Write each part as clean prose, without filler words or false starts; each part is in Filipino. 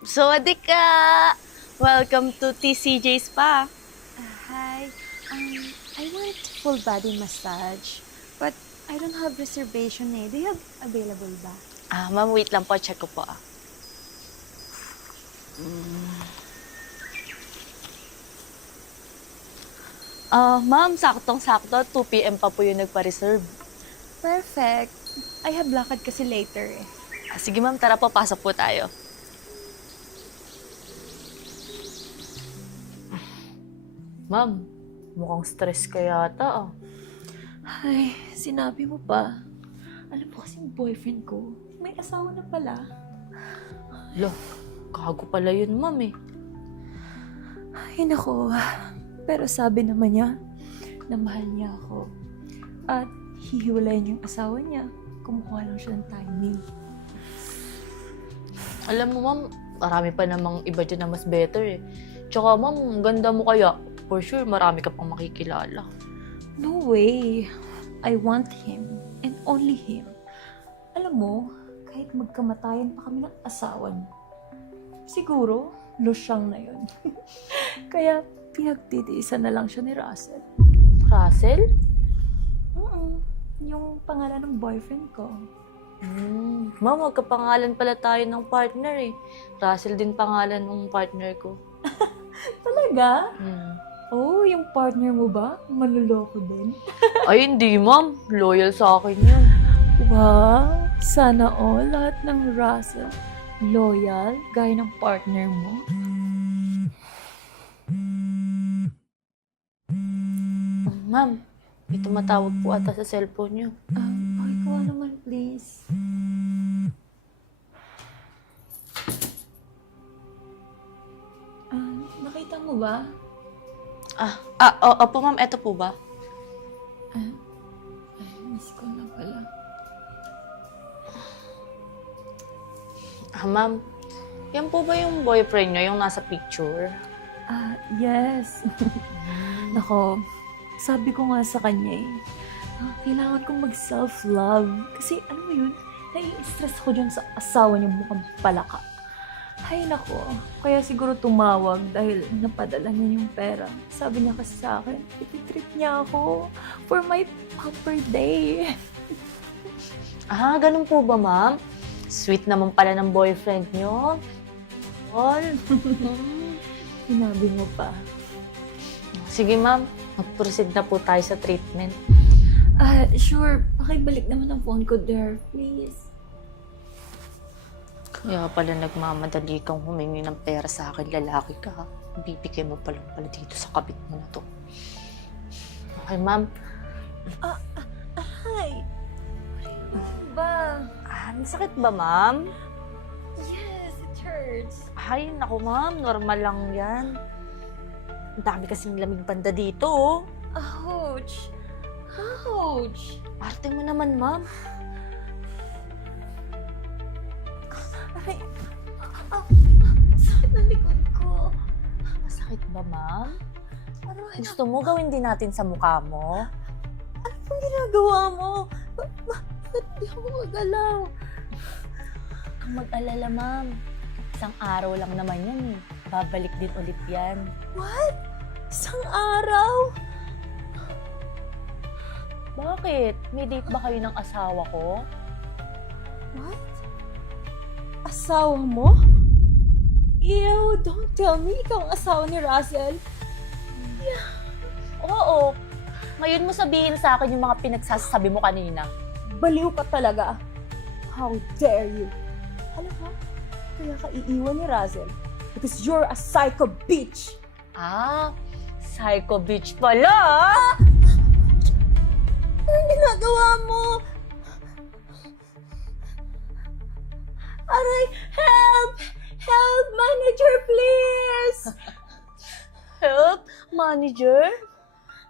Sawadee ka! Welcome to TCJ Spa. Hi. I want full body massage, but I don't have reservation eh. Do you have available ba? Ma'am, wait lang po. Check ko po. Ma'am, saktong-sakto. 2 p.m. pa po yung nagpa-reserve. Perfect. I have lakad kasi later eh. Sige ma'am, tara po. Pasok po tayo. Ma'am, mukhang stress ka yata Ay, sinabi mo pa. Alam mo kasing boyfriend ko, may asawa na pala. Lo, kago pala yun ma'am eh. Ay, nako. Pero sabi naman niya na mahal niya ako. At hihiwalayan yung asawa niya. Kumukuha lang siya ng timing. Alam mo ma'am, marami pa namang iba dyan na mas better eh. Tsaka ma'am, ang ganda mo kaya. For sure, marami ka pang makikilala. No way. I want him. And only him. Alam mo, kahit magkamatayan pa kami ng asawa niya, siguro, lusyang na yun. Kaya, pinagtitiisan na lang siya ni Russell. Russell? Yung pangalan ng boyfriend ko. Ma'am, magkapangalan pala tayo ng partner eh. Russell din pangalan ng partner ko. Talaga? Oh, yung partner mo ba? Manluloko din? Ay, hindi ma'am. Loyal sa akin yun. Wow! Sana all lahat ng Russell loyal, gaya ng partner mo. Ma'am, may tumatawag po ata sa cellphone niyo. Pakikuha naman, please. Nakita mo ba? Opo ma'am, eto po ba? Ay, miss ko na pala. Ma'am, yan po ba yung boyfriend niyo, yung nasa picture? Yes. Nako, sabi ko nga sa kanya eh, kailangan kong mag-self-love. Kasi, ano mo yun, nai-stress ko dyan sa asawa niyang mukhang palaka. Ay, nako. Kaya siguro tumawag dahil napadala niya yung pera. Sabi niya kasi sa akin, ititrip niya ako for my proper day. Ganun po ba ma'am? Sweet naman pala ng boyfriend niyo. All. Sinabi mo pa. Sige ma'am, mag-proceed na po tayo sa treatment. Sure. Pakibalik naman ang phone ko there, please. Kaya pala nagmamadali kang humingi ng pera sa akin, lalaki ka. Bibigay mo pala dito sa kabit mo na to. Okay, ma'am. Ay! Ba? Masakit ba, ma'am? Yes, it hurts. Ay, naku, ma'am. Normal lang yan. Ang dami kasing lamig banda dito, oh. Ouch! Ouch! Arte mo naman, ma'am. Aray! Sakit ng likod ko. Masakit ba, ma'am? Aray! Gusto mo gawin din natin sa mukha mo? Ano pong ginagawa mo? Bakit di ako magalaw? Ang mag-alala, ma'am. Isang araw lang naman yan, eh. Babalik din ulit yan. What? Isang araw? Bakit? May date ba kayo ng asawa ko? What? Asawa mo? Ew, don't tell me ikaw ang asawa ni Russell. Oo. Ngayon mo sabihin sa akin yung mga pinagsasabi mo kanina. Baliw ka talaga. How dare you? Alam mo, kaya ka iiwan ni Russell because you're a psycho bitch. Psycho bitch pala! Anong ginagawa mo? Aray, help! Help, manager, please! Help? Manager?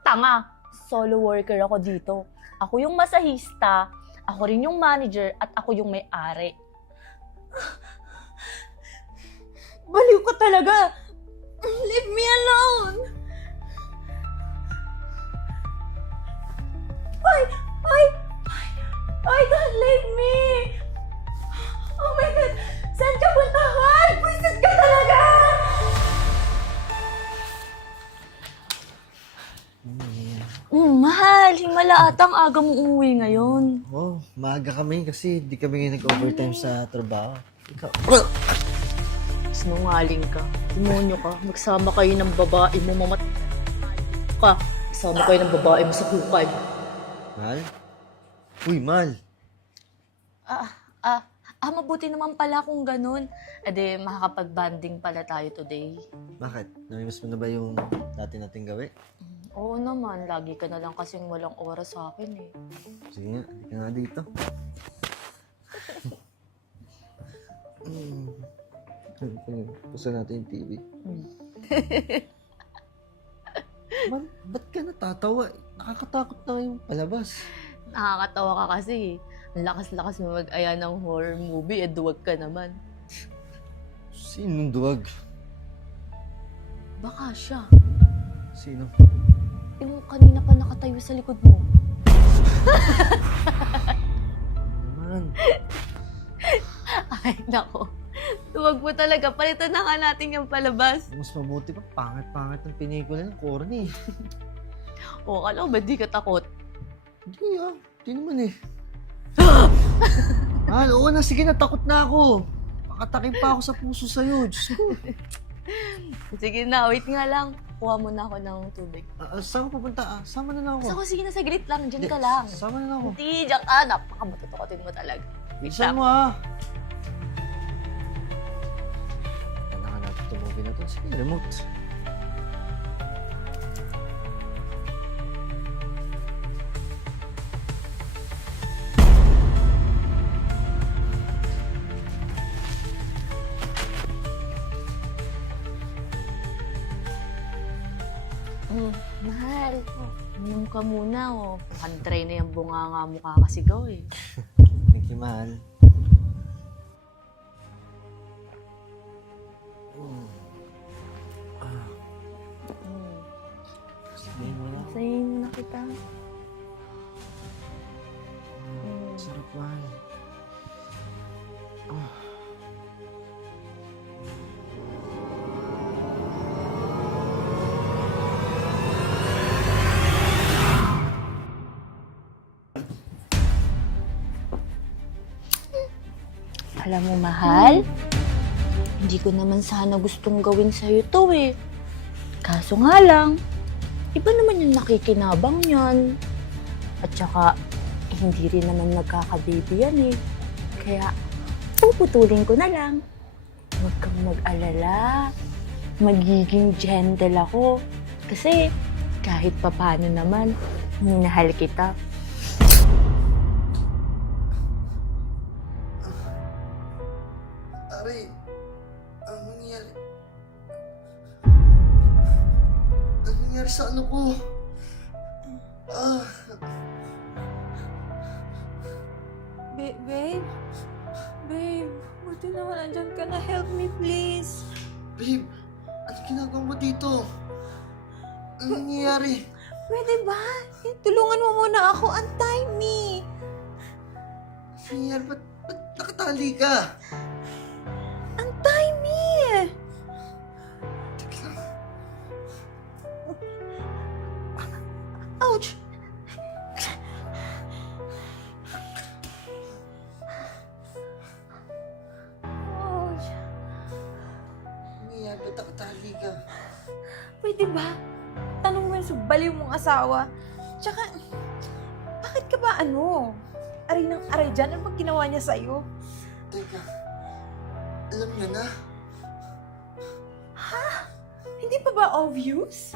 Tanga! Solo worker ako dito. Ako yung masahista, ako rin yung manager, at ako yung may-ari. Baliw ka talaga! Leave me alone! Ay! Ay! Ay! Don't leave me! Oh my God! Saan ka punta? Ay! Pwisit pala atang aga mo umuwi ngayon. Oh, maaga kami kasi di kami ngayon nag-overtime sa trabaho. Ikaw, Sinungaling ka. Demonyo ka. Magsama kayo ng babae mo, ka. Magsama kayo ng babae mo sa hukay. Mal? Uy, Mal. Mabuti naman pala kung ganun. Ede, makakapag-banding pala tayo today. Bakit? Namimiss mo na ba yung dati nating gawi? Oo naman, lagi ka na lang kasing walang oras sa akin eh. Sige nga, di ka nga dito. Pusa natin yung TV. Mal, ba't ka natatawa? Nakakatakot na yung palabas. Nakakatawa ka kasi. Ang lakas-lakas mo mag-aya ng horror movie, duwag ka naman. Sinong duwag? Baka siya. Sino? Yung kanina pa nakatayo sa likod mo. Naman. Ay, nako. Duwag mo talaga. Palitan na nga natin yung palabas. Mas mabuti pa, pangit-pangit ng pelikula ng corny. O, alam ba di ka takot? Hindi Hindi naman eh. Mahal, oo na, sige na, takot na ako. Pakatakin pa ako sa puso sa'yo. Diyos ko. Sige na, wait nga lang. Kuha mo na ako ng tubig. Saan ko pupunta? Sama na lang ako. Sige na, saglit lang. Diyan ka lang. Sama na lang ako. Hindi, diyan ka. Napakabatutukotin mo talaga. Bilisan mo ah. Kailangan natin itong movie na to. Sige, remote. Mahal. Inom ka muna, Pantry na yung bunganga mo kakasigaw, eh. Thank you, mahal. Sabihin mo na. Sayin na kita. Sarap, mahal. Alam mo, mahal, hindi ko naman sana gustong gawin sa'yo to, eh. Kaso nga lang, iba naman yung nakikinabang niyan. At saka, hindi rin naman nagkakababy yan, eh. Kaya, puputulin ko na lang. Huwag kang mag-alala. Magiging gentle ako. Kasi, kahit papano naman, minahal kita. Aray, ang nangyari? Ang nangyari sa ano ko? Babe? Babe, buti naman andyan ka na. Help me, please. Babe, ano ginagawa mo dito? Ang nangyayari? Pwede ba? Tulungan mo muna ako. Antay me. Ang nangyayari? Ba't nakatali ka? Antay me. Teka lang. Ouch. Ouch. Ang nangyayari? Ba't nakatali ka? Pwede ba? Tanong mo yung sa baliw mong asawa. Tsaka, bakit ka ba aray ng aray dyan? Ano bang ginawa niya sa'yo? Teka, alam niya na? Hindi pa ba obvious?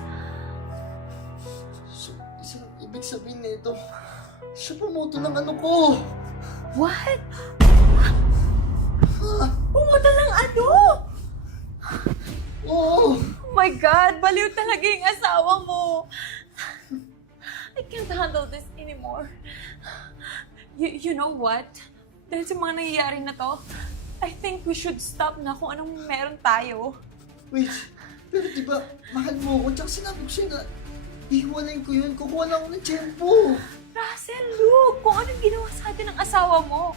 So, isang ibig sabihin nito, siya pumoto ng ano ko! What? Pumunta ng ano? Oo! Oh my God! Baliw talaga yung asawa mo! I can't handle this anymore. You know what? Dahil sa mga nangyayari na to, I think we should stop na kung anong meron tayo. Wait, pero diba, mahal mo ako, tsaka sinabi ko sa'yo na ihiwalayin ko yun, kukuha lang ako ng tiyempo. Russell, look! Kung anong ginawa sa atin ng asawa mo.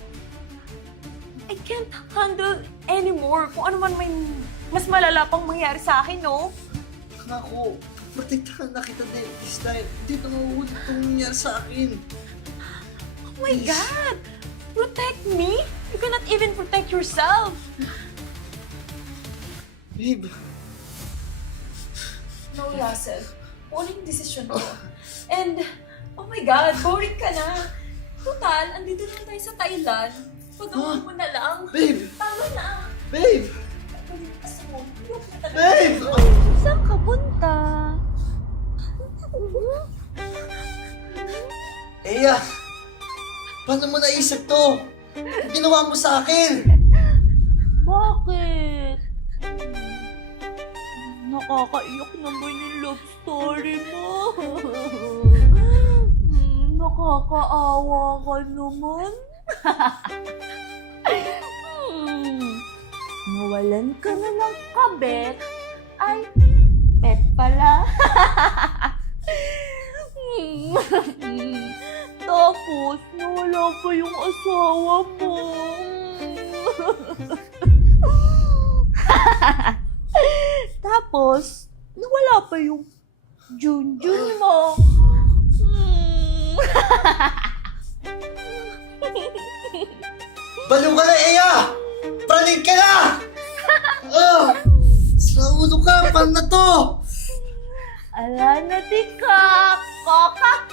I can't handle anymore kung ano man may mas malala pang mangyari sa akin, no? Nako, protektahan na kita this time. Hindi ito mauulit itong nangyari sa akin. Oh my God! Protect me? You cannot even protect yourself! Babe, No, Russell. Uling desisyon ko. And, oh my God, boring ka na. Total, andito na tayo sa Thailand. Pagawin mo na lang. babe, Tama na. babe, Pagalitas mo. Ayoko na talaga. babe! Saan ka punta? Eya, paano mo naisip to? Ang ginawa mo sa akin? Bakit? Nakakaiyak naman yung love story mo. Nakakaawa ka naman. Nawalan ka na ng kabet. Ay, pet pala. Tapos, nawala pa yung asawa mo. Tapos, nawala pa yung Junjun mo. Baliw ka na, Eya! Praning ka na! Sa ulo ka, paano na to? Ala na di ka! Kokak!